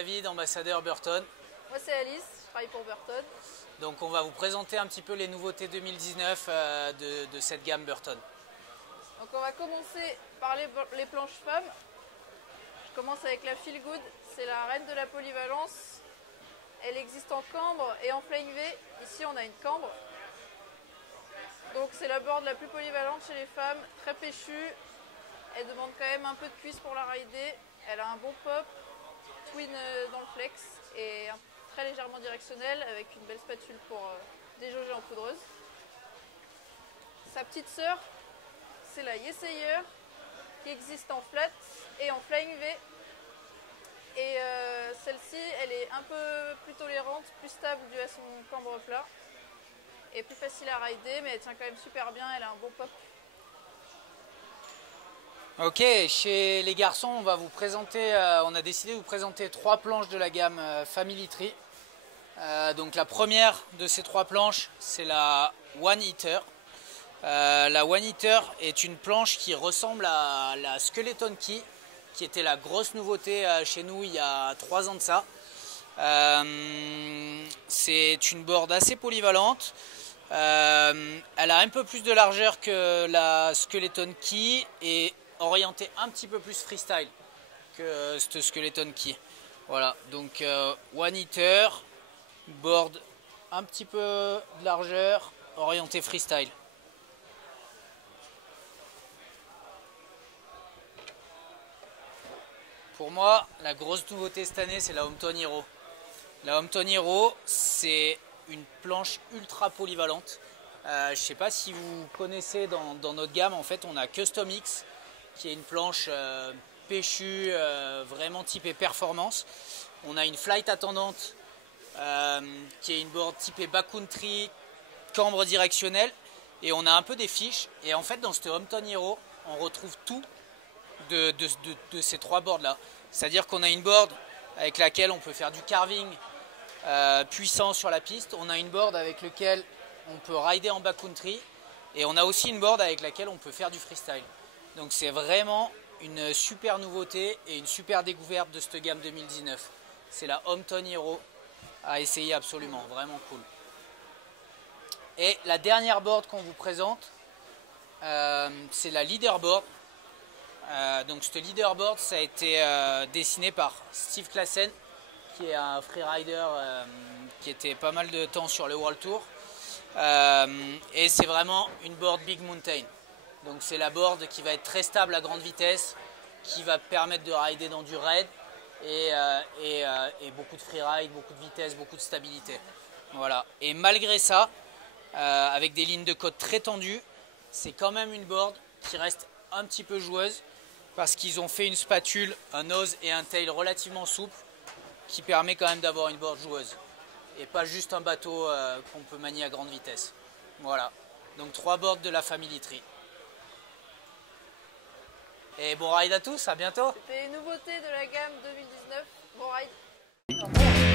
David, ambassadeur Burton. Moi c'est Alice, je travaille pour Burton. Donc on va vous présenter un petit peu les nouveautés 2019 de cette gamme Burton. Donc on va commencer par les planches femmes. Je commence avec la Feel Good, c'est la reine de la polyvalence. Elle existe en cambre et en flying V. Ici on a une cambre. Donc c'est la board la plus polyvalente chez les femmes, très péchue. Elle demande quand même un peu de cuisse pour la rider. Elle a un bon pop, twin dans le flex et très légèrement directionnel avec une belle spatule pour déjauger en poudreuse. Sa petite sœur, c'est la Yesayer qui existe en flat et en flying V. Et celle-ci, elle est un peu plus tolérante, plus stable due à son cambre plat et plus facile à rider, mais elle tient quand même super bien, elle a un bon pop. Ok, chez les garçons, on va vous présenter, on a décidé de vous présenter 3 planches de la gamme Family Tree. Donc la première de ces 3 planches, c'est la One Eater. La One Eater est une planche qui ressemble à la Skeleton Key, qui était la grosse nouveauté chez nous il y a 3 ans de ça. C'est une board assez polyvalente. Elle a un peu plus de largeur que la Skeleton Key et orientée un petit peu plus freestyle que cette Skeleton Key. Voilà, donc One Eater, board un petit peu de largeur, orientée freestyle. Pour moi, la grosse nouveauté cette année, c'est la Hometon Hero. La Hometon Hero, c'est une planche ultra polyvalente. Je ne sais pas si vous connaissez dans notre gamme, en fait, on a Custom X, qui est une planche péchue, vraiment typée performance. On a une Flight Attendante, qui est une board typée backcountry, cambre directionnel. Et on a un peu des fiches. Et en fait, dans cette Hometon Hero, on retrouve tout de ces 3 boards là. C'est-à-dire qu'on a une board avec laquelle on peut faire du carving puissant sur la piste. On a une board avec laquelle on peut rider en backcountry. Et on a aussi une board avec laquelle on peut faire du freestyle. Donc c'est vraiment une super nouveauté et une super découverte de cette gamme 2019. C'est la Hometon Hero à essayer absolument, vraiment cool. Et la dernière board qu'on vous présente, c'est la Leaderboard. Donc ce leaderboard, ça a été dessiné par Steve Klassen, qui est un freerider qui était pas mal de temps sur le World Tour. Et c'est vraiment une board Big Mountain. Donc c'est la board qui va être très stable à grande vitesse, qui va permettre de rider dans du raid et beaucoup de freeride, beaucoup de vitesse, beaucoup de stabilité. Voilà. Et malgré ça, avec des lignes de côte très tendues, c'est quand même une board qui reste un petit peu joueuse parce qu'ils ont fait une spatule, un nose et un tail relativement souple qui permet quand même d'avoir une board joueuse et pas juste un bateau qu'on peut manier à grande vitesse. Voilà, donc 3 boards de la Family Tree. Et bon ride à tous, à bientôt. C'était les nouveautés de la gamme 2019. Bon ride.